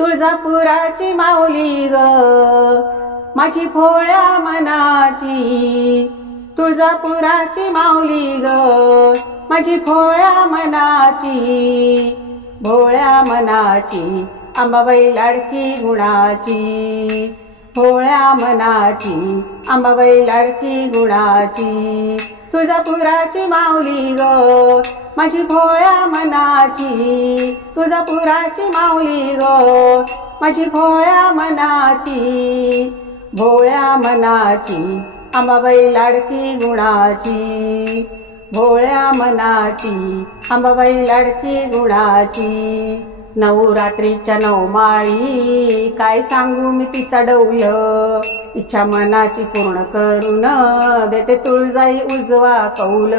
तुळजापुराची माऊली ग माझी भोळ्या मनाची, तुळजापुराची माऊली ग माझी भोळ्या मनाची, भोळ्या मनाची अंबाबाई लाडकी गुणाची, भोळ्या मनाची अंबाबाई लाडकी गुणाची, तुळजापुराची माऊली ग माझी भोळ्या मनाची, तुळजापुराची माऊली ग माझी भोळ्या मनाची, भोळ्या मनाची अंबाबाई लाडकी गुणाची, भोळ्या मनाची अंबाबाई लाडकी गुणाची। नवरात्रीच्या नवमाळी काय सांगू मी तिचा डौल, इच्छा मनाची पूर्ण करून देते तुळजाई उजवा कौल,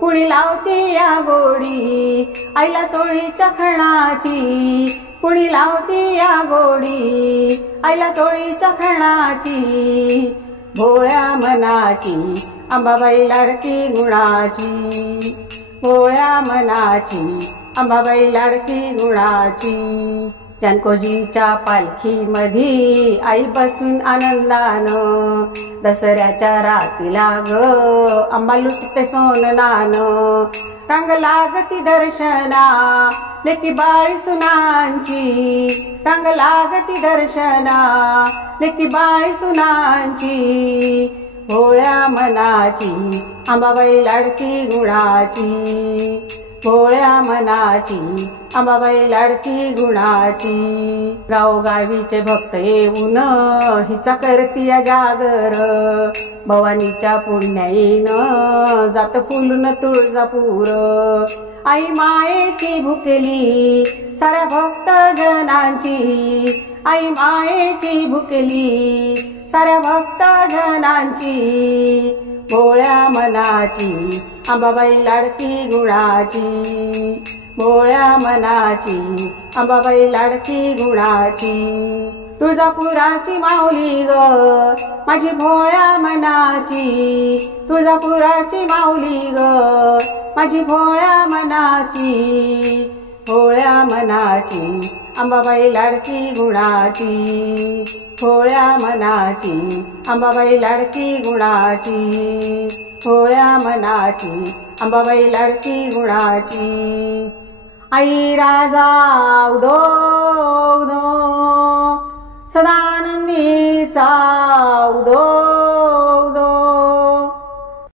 कुणी लावते या गोडी आईला चोळीच्या खणाची, कुणी लावते या गोडी आईला चोळीच्या खणाची, भोळ्या मनाची अंबाबाई लाडकी गुणाची, भोळ्या मनाची अंबाबाई लाडकी गुणाची। जानकोजीच्या पालखीमधी आई बसून आनंदानं, दसऱ्याच्या रातीला ग अंबा लुटते सोननानं, रंग लागती दर्शना लेकी बाळी सुनांची, रंग लागती दर्शना लेकी बाळी सुनांची, भोळ्या मनाची अंबाबाई लाडकी गुणाची, भोळ्या मनाची अंबाबाई लाडकी गुणाची। गावोगावीचे भक्त येऊन हिचा करतीया जागर, भवानीच्या पुण्याईनं जात फुलून तुळजापूर, आई मायेची भुकेली साऱ्या भक्त जनांची, आई मायेची भुकेली साऱ्या भक्त जनांची, भोळ्या मनाची अंबाबाई लाडकी गुणाची, भोळ्या मनाची अंबाबाई लाडकी गुणाची। तुळजापुराची माऊली ग माझी भोळ्या मनाची, तुळजापुराची माऊली ग माझी भोळ्या मनाची, भोळ्या मनाची अंबाबाई लाडकी गुणाची, भोळ्या मनाची अंबाबाई लाडकी गुणाची, भोळ्या मनाची अंबाबाई लाडकी गुणाची। आई राजा उदो उदो सदानंदीचा उदो